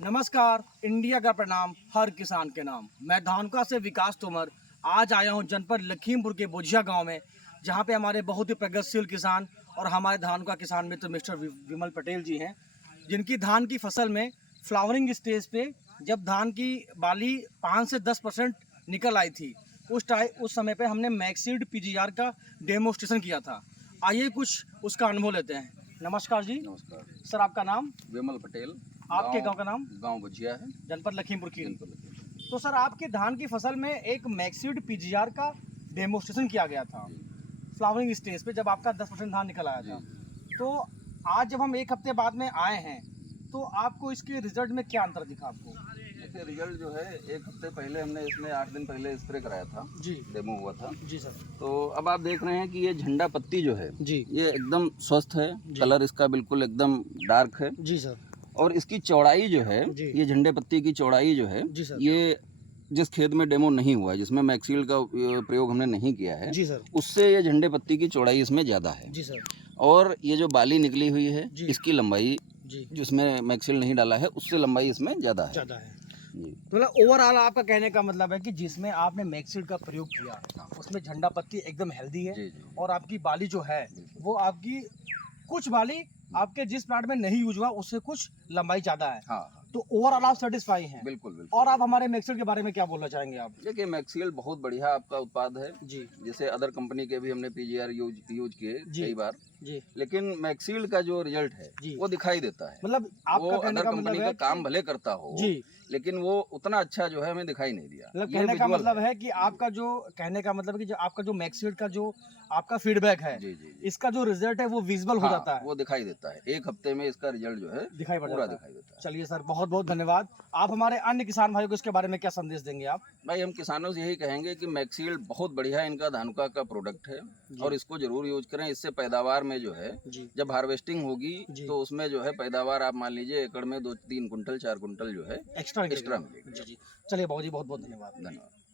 नमस्कार, इंडिया का प्रणाम हर किसान के नाम। मैं धानुका से विकास तोमर आज आया हूं जनपद लखीमपुर के बोझिया गांव में, जहां पे हमारे बहुत ही प्रगतिशील किसान और हमारे धानुका किसान मित्र मिस्टर विमल पटेल जी हैं, जिनकी धान की फसल में फ्लावरिंग स्टेज पे जब धान की बाली 5 से 10% निकल आई थी, उस समय पे हमने मैक्सीड पीजीआर का डेमोस्ट्रेशन किया था। आइए कुछ उसका अनुभव लेते हैं। नमस्कार जी। नमस्कार सर, आपका नाम? विमल पटेल। आपके गांव का नाम? गांव बोझिया है, जनपद लखीमपुर की। जनपद लखीमपुर। तो सर, आपके धान की फसल में एक मैक्सीड पीजीआर का डेमोस्ट्रेशन किया गया था फ्लावरिंग स्टेज पे, जब आपका 10% धान निकल आया था। तो आज जब हम एक हफ्ते बाद में आए हैं, तो आपको इसके रिजल्ट में क्या अंतर दिखा आपको? देखिए, रिजल्ट जो है, एक हफ्ते पहले हमने इसमें 8 दिन पहले स्प्रे कराया था जी, डेमो हुआ था जी सर। तो अब आप देख रहे हैं कि ये झंडा पत्ती जो है जी, ये एकदम स्वस्थ है, कलर इसका बिल्कुल एकदम डार्क है जी सर। और इसकी चौड़ाई जो है, जी, ये झंडे पत्ती की चौड़ाई जो है, जी सर। ये जिस खेत में डेमो नहीं हुआ है, जिसमें मैक्सील्ड का प्रयोग हमने नहीं किया है, जी सर। उससे ये झंडे पत्ती की चौड़ाई इसमें ज़्यादा है। जी सर। और ये जो बाली निकली हुई है, जी, इसकी लंबाई जी, जिसमें मैक्सील्ड नहीं डाला है उससे लंबाई इसमें ज़्यादा है। ज़्यादा है। जी। तो मतलब ओवरऑल आपका कहने का मतलब है कि जिसमें आपने मैक्सीड का प्रयोग किया, उसमें झंडा पत्ती एकदम हेल्दी है। जी, जी। और आपकी बाली जो है, बिल्कुल। वो आपकी कुछ बाली आपके जिस प्लांट में नहीं यूज हुआ उससे कुछ लंबाई ज़्यादा है। हाँ, हाँ। तो ओवरऑल आप सेटिस्फाई हैं? बिल्कुल, बिल्कुल। और आप हमारे मैक्सीड के बारे में क्या बोलना चाहेंगे आप? देखिए, मैक्सील्ड बहुत बढ़िया आपका उत्पाद है। जी, जैसे अदर कंपनी के भी हमने पीजीआर यूज किए जी, कई बार, जी, लेकिन मैक्सील्ड का जो रिजल्ट है जी। वो दिखाई देता है। मतलब वो आपका कहने अदर का कंपनी मतलब का है काम कि भले करता हो, जी, लेकिन वो उतना अच्छा जो है हमें दिखाई नहीं दिया। मतलब ये कहने का विजुअल मतलब है कि आपका जो कहने का मतलब है कि जो आपका जो मैक्सीड का जो आपका फीडबैक है, जी, जी, जी। इसका जो रिजल्ट है वो विजिबल हो हाँ, जाता है, वो दिखाई देता है। एक हफ्ते में इसका रिजल्ट जो है दिखाई पड़ पूरा जाता है। दिखाई देता है। चलिए सर, बहुत बहुत धन्यवाद। आप हमारे अन्य किसान भाइयों को इसके बारे में क्या संदेश देंगे आप? भाई, हम किसानों से यही कहेंगे कि मैक्सील्ड बहुत बढ़िया इनका धानुका का प्रोडक्ट है जी, और इसको जरूर यूज करें। इससे पैदावार में जो है, जी, जब हार्वेस्टिंग होगी जी, तो उसमें जो है पैदावार आप मान लीजिए एकड़ में 2-3 कुंटल 4 कुंटल जो है एक्स्ट्रा एक्स्ट्रा मिलेगा। मिलेगी। जी, जी। चलिए बाबू जी, बहुत बहुत धन्यवाद। धन्यवाद।